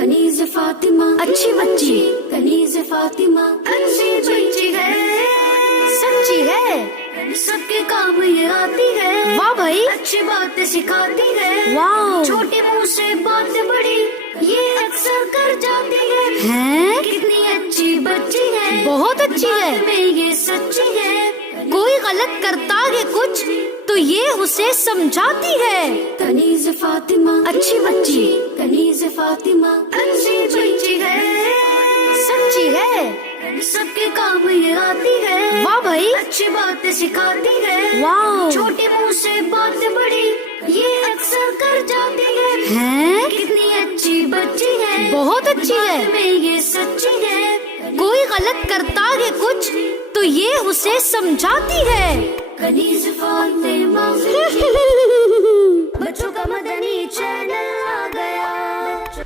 कनीज़ फातिमा अच्छी बच्ची, कनीज़ फातिमा अच्छी बच्ची है, सच्ची है। सबके काम ये आती है, वाह भाई, अच्छी बातें सिखाती है, वाह। छोटे मुंह से बात बड़ी ये अक्सर कर जाती है। हैं? कितनी अच्छी बच्ची है, बहुत अच्छी है। बात में ये सच्ची है, कोई गलत करता है कुछ तो ये उसे समझाती है। कनीज़ फातिमा अच्छी बच्ची, कनीज़ फातिमा अच्छी बच्ची है, सच्ची है। सबके काम ये आती है, वाह भाई, अच्छी बातें सिखाती है, वाह। छोटे मुंह से बात बड़ी ये अक्सर कर जाती है। हैं? कितनी अच्छी बच्ची है, बहुत अच्छी है। बात में ये सच्ची है, कोई गलत करता है कुछ तो ये उसे समझाती है। कनीज़ फातिमा बच्चों का मदनी चैनल।